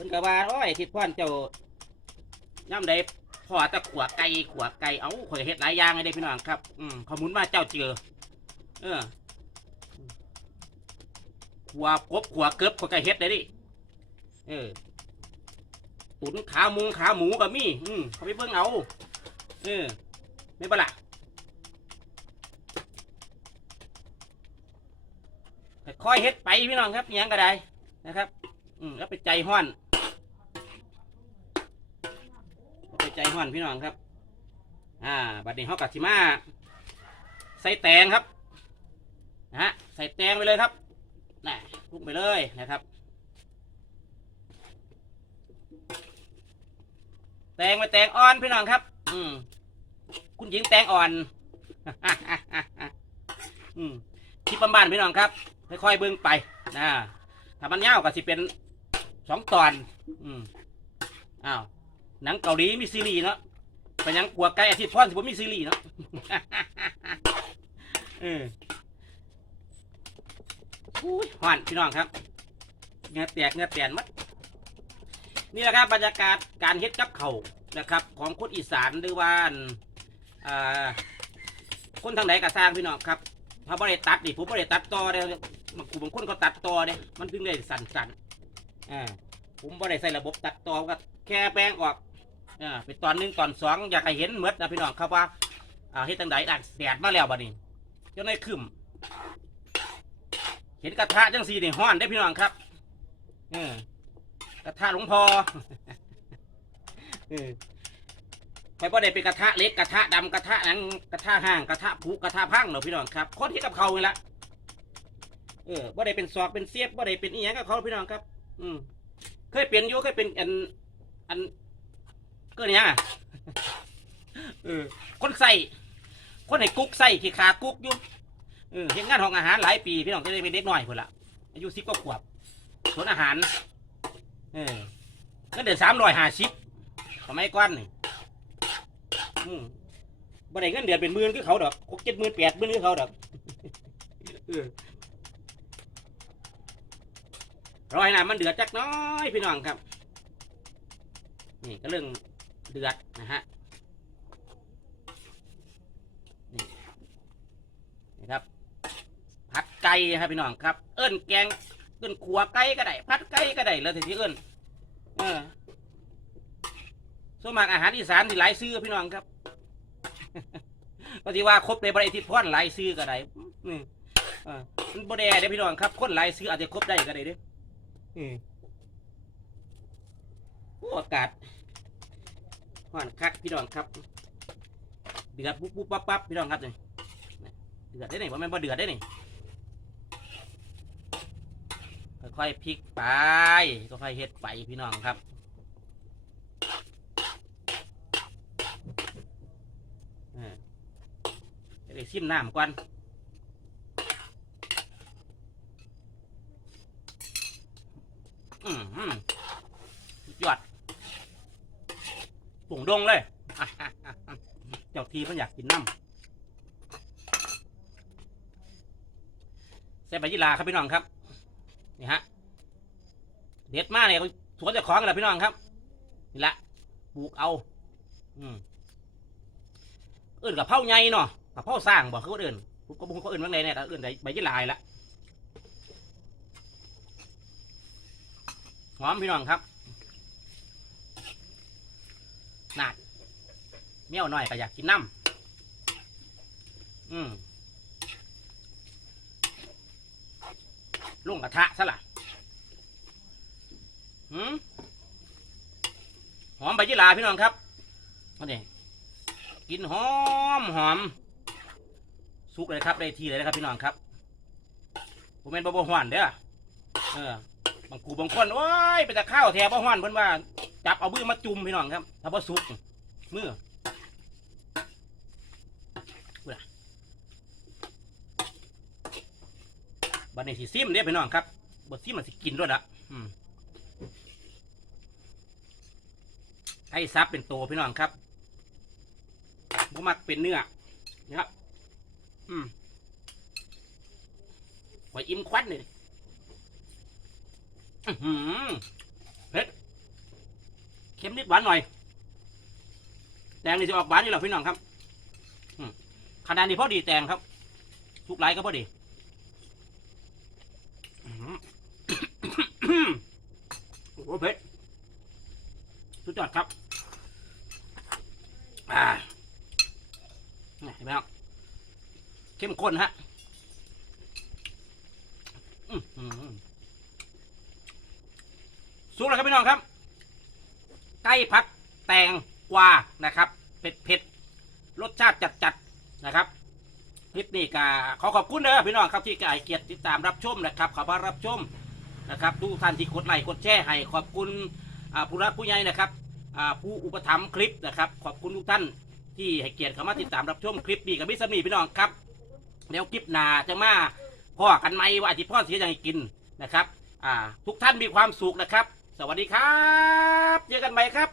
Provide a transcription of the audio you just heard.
พิ่นก็ว่าโอ้ยทิดพ่อนเจ้าย่ำใดพ่อแตะขวไก่ขวไก่เอ้าข่อยเฮ็ดหลายอย่างเลยพี่น้องครับ อืมขอมูลมาเจ้าเจอ เออขวกบขวเกิบข่อยก็เฮ็ดได้ดิเออตุ๋นขาหมูขาหมูก็มี อืมเขาไปเบิ่งเอา เออไม่ปะล่ะค่อยเฮ็ดไปพี่น้องครับยังก็ได้นะครับ อืมแล้วไปใจห้อน ใจห้อนพี่น้องครับ อ่า บัดนี้เขากัดชิมา ใส่แตงครับ นะฮะ ใส่แตงไปเลยครับน่ะลุกไปเลยนะครับ แตงไปแตงอ่อนพี่น้องครับ อืมคุณหญิงแตงอ่อนอืมคลิปบ้านๆพี่น้องครับค่อยๆเบิ่งไปนะถ้ามันยาก็สิเป็นสองตอน อืมอ้าว หนังเกาหลีมีซีรีส์เนาะไปยังกลัวไก่อาทิตย์พ่อนสิผมมีซีรีส์เนาะเอออุ้ยห่อนพี่น้องครับเงือแตกเงือแตนมัดนี่แหละครับบรรยากาศการเฮ็ดกับเขานะครับ ของคนอีสานหรือว่านคนทางไหนก็สร้างพี่น้องครับถ้าบ่ได้ตัดนี่ผมบ่ได้ตัดต่อเด้มันกูบางคนเขาตัดต่อเด้มันถึงได้สั่นๆอ่าผมบ่ได้ใส่ระบบตัดต่อก็แค่แปลงออก อ่าเป็นตอนหนึ่งตอนสองอยากให้เห็นหมดนะพี่น้องครับว่าอ่าเฮ็ดจังไดอะแดดมาแล้วบัดนี้เจ้าในขึ้นเห็นกระทะจังสีนี่ฮ้อนได้พี่น้องครับเออกระทะหลวงพ่อเออไปบ่ได้เป็นกระทะเล็กกระทะดำกระทะหนังกระทะห่างกระทะผุกระทะพังเนาะพี่น้องครับคนที่กับเขานี่ละเออบ่ได้เป็นซอกเป็นเสียบบ่ได้เป็นอีหยังกับเขาพี่น้องครับ อืมเคยเป็นอยู่เคยเป็นอันอัน เกินยังอะเออคนใส่คนไหนกุ๊กใส่ขี้ขากุ๊กอยู่เออเห็นงานห้องอาหารหลายปีพี่น้องจะได้เป็นเด็กน้อยคนละอายุสิบกว่าขวบสวนอาหาร เออเงินเดือนสามร้อยห้าสิบสมัยก่อนนี่บ่ได้เงินเดือนเป็นหมื่นคือเขาดอกหกเจ็ดหมื่นแปดหมื่นคือเขาดอกเออรอให้น้ำมันเดือดจักน้อยพี่น้องครับ นี่ก็เรื่อง เดือดนะฮะนี่นะครับผัดไก่ครับพี่น้องครับ เอิ้นแกงเอิ้นขัวไก่ก็ได้ผัดไก่ก็ได้แล้วถึงที่เอิ้นเออส่วนมากอาหารอีสานที่หลายซื้อพี่น้องครับก็ที่ว่าครบในบริทิศพรหลายซื้อก็ได้อืมเออมันบ่ได้เด้พี่น้องครับคนหลายซื้ออาจจะครบได้ก็ได้เด้อืมโอ้อากาศ ร้อนคักพี่น้องครับ เดือดปุ๊บปุ๊บปั๊บปั๊บพี่น้องครับนี่เดือดได้ไหนว่ามันบ่เดือดได้ไหนค่อยๆพลิกไปค่อยๆเฮ็ดไปพี่น้องครับเออจะได้ซิมน้ำก่อนอืมอืมสุดยอด ปุ่งดงเลยเจ้าทีมันอยากกินน้ำใส่ใบยี่หราครับพี่น้องครับ นี่ฮะ เด็ดมากเลยสวนจะของกันแหละพี่น้องครับ นี่ละปลูกเอา อืมเอื่นกับเผาใหญ่เนาะกับเผาสร้างบอกเขาเอื่นก็บุ้งเขาเอื่นว่าไงเนี่ยแต่เอื่นใบยี่หรายละหอมพี่น้องครับ นาดเมี่ยวหน่อยก็อยากกินน้ำอืมลุงกระทะซะล่ะหืมหอมใบยี่หราพี่น้องครับนี่กินหอมหอมสุกเลยครับได้ทีเลยนะครับพี่น้องครับผมเป็นบะบหวานเด้อเออบางกูบางคนโอ้ยเป็นตะข้าวแทบะหวานเพิ่นว่า จับเอามือมาจุ่มพี่น้องครับถ้าบ่สุกมือบัดนี้สิซิมเด้อพี่น้องครับบดซิมมันสิกินด้วยละให้ซับเป็นโตพี่น้องครับบ่มักเป็นเนื้อนะครับ อืมไว้อิ่มควันเลยอือหือ เค็มนิดหวานหน่อย แตงนี่จะออกหวานนี่แหละพี่น้องครับอขนาดนี้พอดีแตงครับ ทุกไรก็พอดีโอ้โหเผ็ดสุดยอดครับอ่านี่เห็นไหมครับเข้มข้นฮะอื้อหือสุกแล้วครับพี่น้องครับ ไก่ผัดแตงกวานะครับเผ็ดเผ็ดรสชาติจัดจัดนะครับคลิปนี้ก็ขอขอบคุณนะพี่น้องครับที่ให้เกียรติติดตามรับชมนะครับขอมารับชมนะครับทุกท่านที่กดไลค์กดแชร์ให้ขอบคุณผู้รักผู้ใหญ่นะครับผู้อุปถัมภ์คลิปนะครับ ขอบคุณทุกท่านที่ให้เกียรติเข้ามาติดตามรับชมคลิปนี้กับมิสมีพี่น้องครับเดี๋ยวคลิปหน้าจะมาพ่อกันไหมว่าอาทิพ่อเสียยังไงกินนะครับทุกท่านมีความสุขนะครับ สวัสดีครับ เจอกันใหม่ครับ